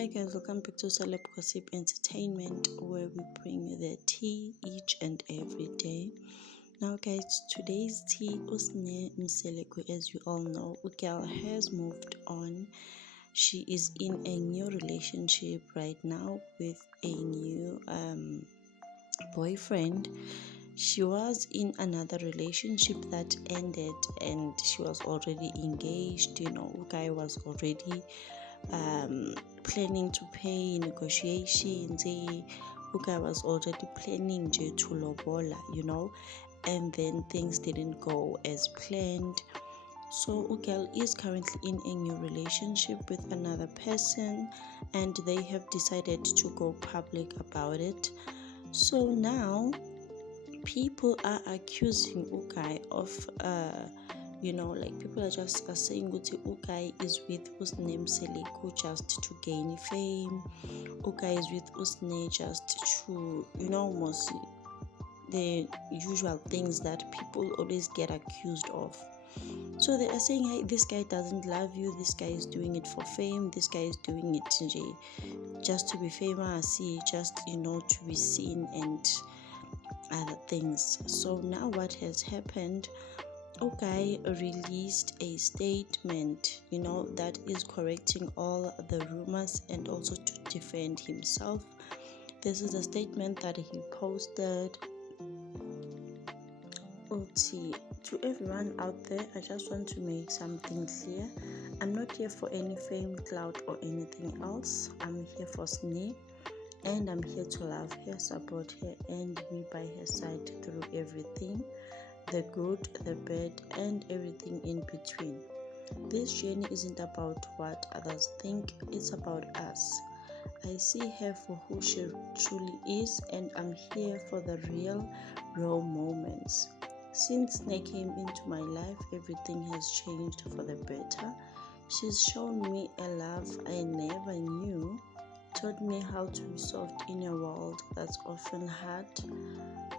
Hi guys, welcome back to Celeb Gossip Entertainment, where we bring you the tea each and every day. Now guys, today's tea, Usne Mseleku, as you all know, Ugal has moved on. She is in a new relationship right now with a new boyfriend. She was in another relationship that ended and she was already engaged. Ugai was already planning to pay negotiations. Ugai was already planning to lobola, and then things didn't go as planned. So Ugal is currently in a new relationship with another person, and they have decided to go public about it. So now people are accusing Ugai of like people are just saying Ugai is with Usne Mseleku just to gain fame. Ugai is with Usne just to most the usual things that people always get accused of. So they are saying, hey, this guy doesn't love you, this guy is doing it for fame, this guy is doing it just to be famous, just to be seen and other things. So now what has happened, Ugai released a statement that is correcting all the rumors and also to defend himself. This is a statement that he posted. To everyone out there, I just want to make something clear. I'm not here for any fame, clout or anything else. I'm here for Sneh, and I'm here to love her, support her, and be by her side through everything, the good, the bad, and everything in between. This journey isn't about what others think, it's about us. I see her for who she truly is, and I'm here for the real, raw moments. Since Sneh came into my life, everything has changed for the better. She's shown me a love I never knew, taught me how to be soft in a world that's often hard,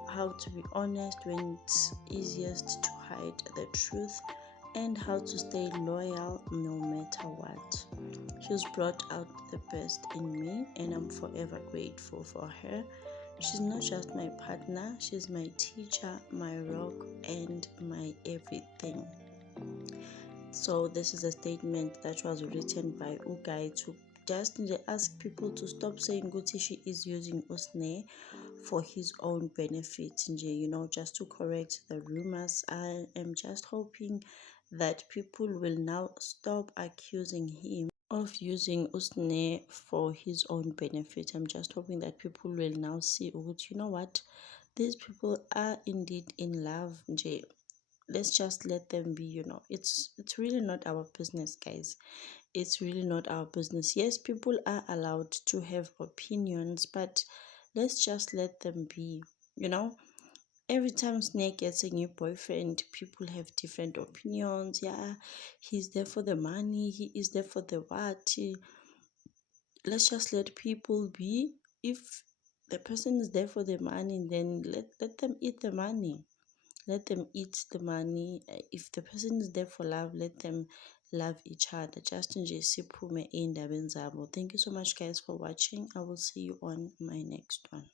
how to be honest when it's easiest to hide the truth, and how to stay loyal no matter what. She's brought out the best in me, and I'm forever grateful for her. She's not just my partner, she's my teacher, my rock, and my everything. So this is a statement that was written by Ugai to just ask people to stop saying Guti she is using Usne for his own benefit, just to correct the rumors. I am just hoping that people will now stop accusing him of using Usne for his own benefit. I'm just hoping that people will now see, what, these people are indeed in love. Let's just let them be. It's really not our business, guys. It's really not our business. Yes, people are allowed to have opinions, but let's just let them be. Every time Snake gets a new boyfriend, people have different opinions. Yeah, he's there for the money, he is there for the what. Let's just let people be. If the person is there for the money, then let them eat the money. Let them eat the money. If the person is there for love, let them love each other. Just in siphume endabeni zabo. Thank you so much guys for watching. I will see you on my next one.